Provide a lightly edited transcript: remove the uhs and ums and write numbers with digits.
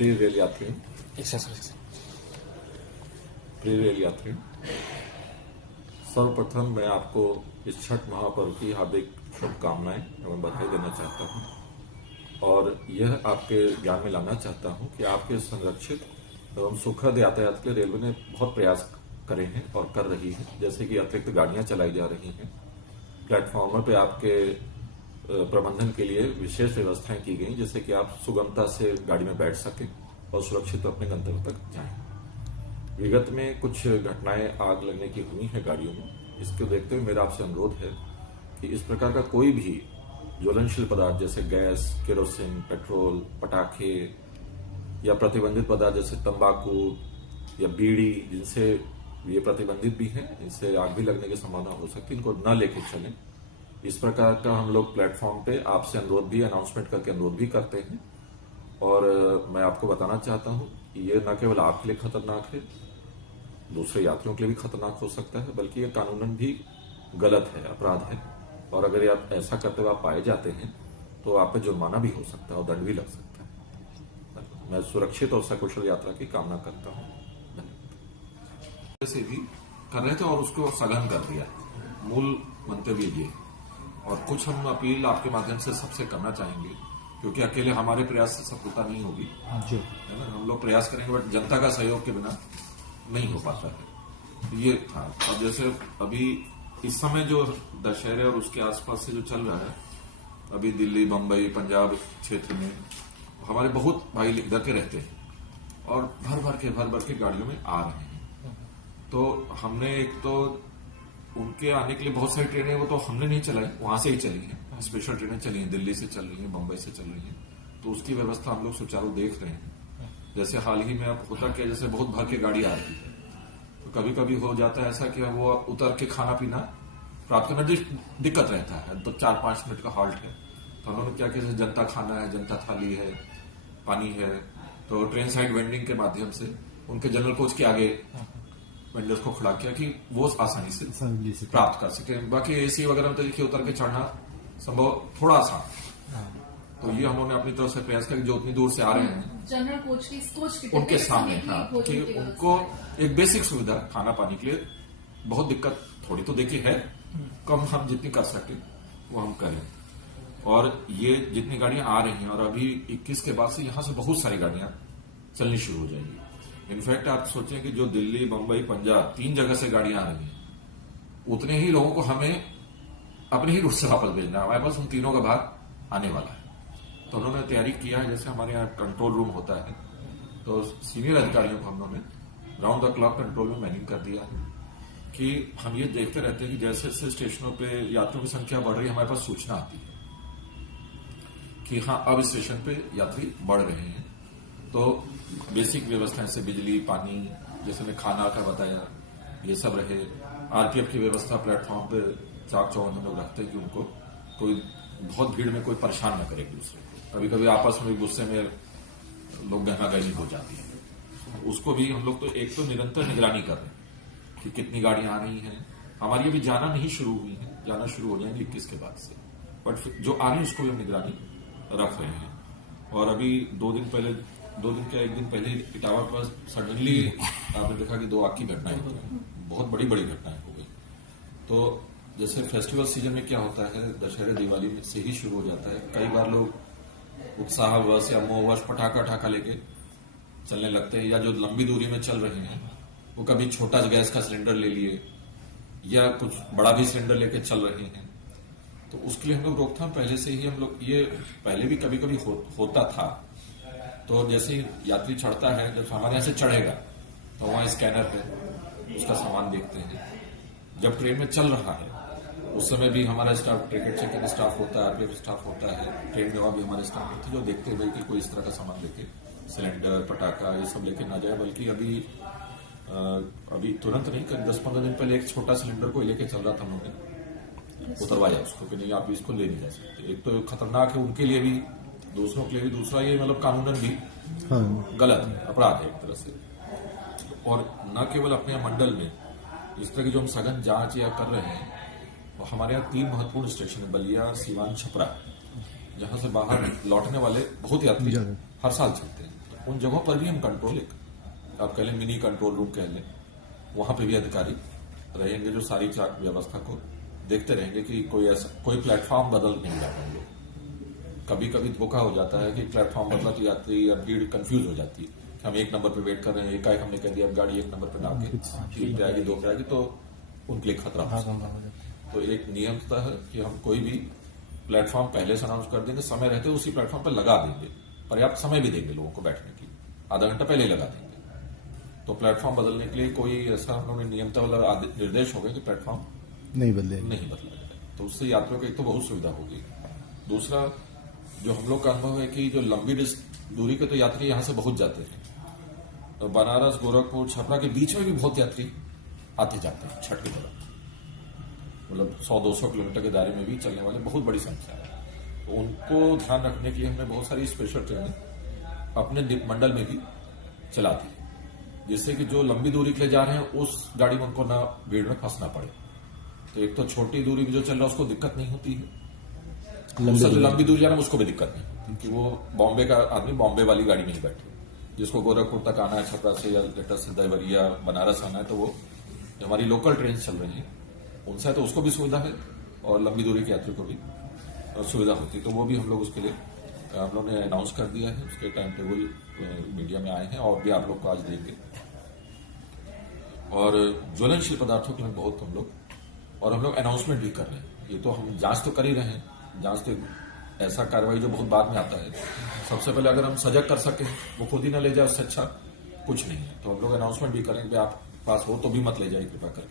प्रिय रेल यात्रियों, सर्वप्रथम मैं आपको इस छठ महापर्व की हार्दिक शुभकामनाएं एवं बधाई देना चाहता हूं और यह आपके ज्ञान में लाना चाहता हूं कि आपके संरक्षित एवं सुखद यातायात के लिए रेलवे ने बहुत प्रयास करे हैं और कर रही है। जैसे कि अतिरिक्त गाड़ियां चलाई जा रही हैं, प्लेटफॉर्मों पे आपके प्रबंधन के लिए विशेष व्यवस्थाएं की गई, जैसे कि आप सुगमता से गाड़ी में बैठ सकें और सुरक्षित अपने गंतव्य तक जाएं। विगत में कुछ घटनाएं आग लगने की हुई हैं गाड़ियों में। इसको देखते हुए मेरा आपसे अनुरोध है कि इस प्रकार का कोई भी ज्वलनशील पदार्थ जैसे गैस, केरोसिन, पेट्रोल, पटाखे या प्रतिबंधित पदार्थ जैसे तंबाकू या बीड़ी, जिनसे ये प्रतिबंधित भी हैं, इनसे आग भी लगने की संभावना हो सकती है, इनको न लेके चलें। इस प्रकार का हम लोग प्लेटफॉर्म पे आपसे अनुरोध भी, अनाउंसमेंट करके अनुरोध भी करते हैं। और मैं आपको बताना चाहता हूं कि ये न केवल आपके लिए खतरनाक है, दूसरे यात्रियों के लिए भी खतरनाक हो सकता है, बल्कि ये कानूनन भी गलत है, अपराध है। और अगर आप ऐसा करते हुए आप पाए जाते हैं तो आप पे जुर्माना भी हो सकता है और दंड भी लग सकता है। मैं सुरक्षित और सकुशल यात्रा की कामना करता हूँ। से भी कर रहे थे और उसको सघन कर दिया, मूल मंतव्य ये। और कुछ हम अपील आपके माध्यम से सबसे करना चाहेंगे, क्योंकि अकेले हमारे प्रयास से सफलता नहीं होगी, है ना। हम लोग प्रयास करेंगे बट जनता का सहयोग के बिना नहीं हो पाता है। ये था। और जैसे अभी इस समय जो दशहरे और उसके आसपास से जो चल रहा है, अभी दिल्ली, बंबई, पंजाब क्षेत्र में हमारे बहुत भाई इधर के रहते हैं और भर भर के गाड़ियों में आ रहे हैं। तो हमने एक तो उनके आने के लिए बहुत सारी ट्रेनें वो तो हमने नहीं चलाई, वहां से ही चली हैं। स्पेशल ट्रेनें चली हैं, दिल्ली से चल रही हैं, बंबई से चल रही हैं, तो उसकी व्यवस्था हम लोग सुचारू देख रहे हैं। जैसे हाल ही में अब होता क्या, जैसे बहुत भर के गाड़ी आ रही है तो कभी कभी हो जाता है ऐसा कि वो उतर के खाना पीना प्राप्त करना दिक्कत रहता है, तो 4-5 मिनट का हॉल्ट है। तो उन्होंने क्या किया, जनता खाना है, जनता थाली है, पानी है, तो ट्रेन साइड वेंडिंग के माध्यम से उनके जनरल कोच के आगे वेंडर्स को खड़ा किया कि वो आसानी से प्राप्त कर सके। बाकी एसी वगैरह में तो देखिए उतर के चढ़ना संभव थोड़ा आसान, तो ये हम लोगों ने अपनी तरफ से प्रयास किया कि जो उतनी दूर से आ रहे हैं जनरल कोच की उनके सामने कि उनको एक बेसिक सुविधा खाना पानी के लिए बहुत दिक्कत थोड़ी तो देखिए है, कम हम जितनी कर सके वो हम करें। और ये जितनी गाड़ियां आ रही हैं, और अभी 21 के बाद से यहां से बहुत सारी गाड़ियां चलनी शुरू हो जाएंगी। इनफैक्ट आप सोचें कि जो दिल्ली, बंबई, पंजाब 3 जगह से गाड़ियां आ रही हैं, उतने ही लोगों को हमें अपने ही रूट से वापस भेजना है। हमारे पास उन तीनों का भाग आने वाला है। तो उन्होंने तैयारी किया है, जैसे हमारे यहाँ कंट्रोल रूम होता है, तो सीनियर अधिकारियों को हम लोगों ने राउंड द क्लॉक कंट्रोल में मैनिंग कर दिया है कि हम ये देखते रहते हैं कि जैसे जैसे स्टेशनों पे यात्रियों की संख्या बढ़ रही है, हमारे पास सूचना आती है कि हाँ अब स्टेशन पे यात्री बढ़ रहे हैं। तो बेसिक व्यवस्था जैसे बिजली, पानी, जैसे मैं खाना का बताया, ये सब रहे। आरपीएफ की व्यवस्था प्लेटफॉर्म पे चाक चौबंद हम लोग रखते हैं कि उनको कोई बहुत भीड़ में कोई परेशान न करे एक दूसरे को। कभी कभी आपस में गुस्से में लोग गहमागहमी हो जाती है, उसको भी हम लोग तो एक तो निरंतर निगरानी कर रहे हैं कि कितनी गाड़ियां आ रही हैं। हमारी अभी जाना नहीं शुरू हुई है, जाना शुरू हो जाएंगे 21 के बाद से, बट जो आ रही है उसको भी हम निगरानी रख रहे हैं। और अभी 2 दिन क्या 1 दिन पहले इटावा पर सडनली आपने देखा कि 2 आग की घटनाएं हो गई, बहुत बड़ी घटनाएं हो गई। तो जैसे फेस्टिवल सीजन में क्या होता है, दशहरे दिवाली में से ही शुरू हो जाता है। कई बार लोग उत्साहवश या मोहवश पटाखा लेके चलने लगते हैं, या जो लंबी दूरी में चल रहे हैं वो कभी छोटा गैस का सिलेंडर ले लिए या कुछ बड़ा भी सिलेंडर लेके चल रहे हैं। तो उसके लिए हम लोग रोकथाम पहले से ही हम लोग, ये पहले भी कभी कभी होता था। तो जैसे ही यात्री चढ़ता है, जब हमारे यहाँ से चढ़ेगा तो वहाँ स्कैनर है, उसका सामान देखते हैं। जब ट्रेन में चल रहा है उस समय भी हमारा स्टाफ, टिकट चेकिंग स्टाफ होता है, आरपीएफ स्टाफ होता है, ट्रेन में भी हमारे स्टाफ होते हैं जो देखते हैं कि कोई इस तरह का सामान लेके, सिलेंडर, पटाखा ये सब लेके ना जाए। बल्कि अभी तुरंत नहीं, करीब 10-15 दिन पहले एक छोटा सिलेंडर को लेके चल रहा था, हम लोगों ने उतरवाया उसको कि नहीं आप इसको ले नहीं जा सकते। एक तो खतरनाक है उनके लिए भी, दूसरों के लिए भी, दूसरा ये मतलब कानूनन भी गलत है, अपराध है एक तरह से। और न केवल अपने मंडल में इस तरह की जो हम सघन जांच या कर रहे हैं, वो हमारे यहाँ 3 महत्वपूर्ण स्टेशन है, बलिया, सीवान, छपरा, जहां से बाहर लौटने वाले बहुत यात्री हर साल चलते हैं। उन जगहों पर भी हम कंट्रोल, आप कह लें मिनी कंट्रोल रूम कह लें, वहां पे भी अधिकारी रहेंगे जो सारी चाक व्यवस्था को देखते रहेंगे कि कोई प्लेटफॉर्म बदल नहीं जाता हम लोग। कभी कभी धोखा हो जाता है कि प्लेटफॉर्म बदला तो यात्री या भीड़ कंफ्यूज हो जाती है कि हम एक नंबर पे वेट कर रहे हैं, एकाएक हमने कह दिया अब गाड़ी एक नंबर पे ना आके 3 पे आएगी 2 पे आएगी, तो उनके लिए खतरा हो सकता है। तो एक नियमता है कि हम कोई भी प्लेटफॉर्म पहले से अनाउंस कर देंगे, समय रहते उसी प्लेटफॉर्म पर लगा देंगे, पर्याप्त समय भी देंगे लोगों को बैठने के लिए, आधा घंटा पहले ही लगा देंगे। तो प्लेटफॉर्म बदलने के लिए कोई ऐसा हम लोगों ने नियमता वाला निर्देश हो गया कि प्लेटफॉर्म नहीं बदला जाए, तो उससे यात्रियों को एक तो बहुत सुविधा होगी। दूसरा जो हम लोग का अनुभव है कि जो लंबी दूरी के तो यात्री यहां से बहुत जाते हैं, तो बनारस, गोरखपुर, छपरा के बीच में भी बहुत यात्री आते जाते हैं छठ की तरफ, मतलब 100-200 किलोमीटर के दायरे में भी चलने वाले बहुत बड़ी संख्या है। तो उनको ध्यान रखने के लिए हमने बहुत सारी स्पेशल ट्रेनें अपने मंडल में भी चला दी, जिससे कि जो लंबी दूरी के लिए जा रहे हैं उस गाड़ी में उनको ना भीड़ में फंसना पड़े। तो एक तो छोटी दूरी में जो चल रहा है उसको दिक्कत नहीं होती है, दूसरा जो लंबी दूरी जा रहा है उसको भी दिक्कत नहीं होती, क्योंकि वो बॉम्बे का आदमी बॉम्बे वाली गाड़ी में ही बैठे, जिसको गोरखपुर तक आना है छपरा से या लेटर से देवरिया बनारस आना है, तो वो जो हमारी लोकल ट्रेन चल रही है उनसे तो उसको भी सुविधा है और लंबी दूरी के यात्री को भी सुविधा होती है। तो वो भी हम लोग उसके लिए हम लोग ने अनाउंस कर दिया है, उसके टाइम टेबल मीडिया में आए हैं और भी आप लोग को आज देंगे। और ज्वलनशील पदार्थों के लिए बहुत हम लोग अनाउंसमेंट भी कर रहे हैं। ये तो हम जांच तो कर ही रहे हैं, जांच तो ऐसा कार्रवाई जो बहुत बाद में आता है, सबसे पहले अगर हम सजग कर सकें वो खुद ही ना ले जाए, उससे अच्छा कुछ नहीं है। तो हम लोग अनाउंसमेंट भी करेंगे, आप पास हो तो भी मत ले जाइए कृपा करके।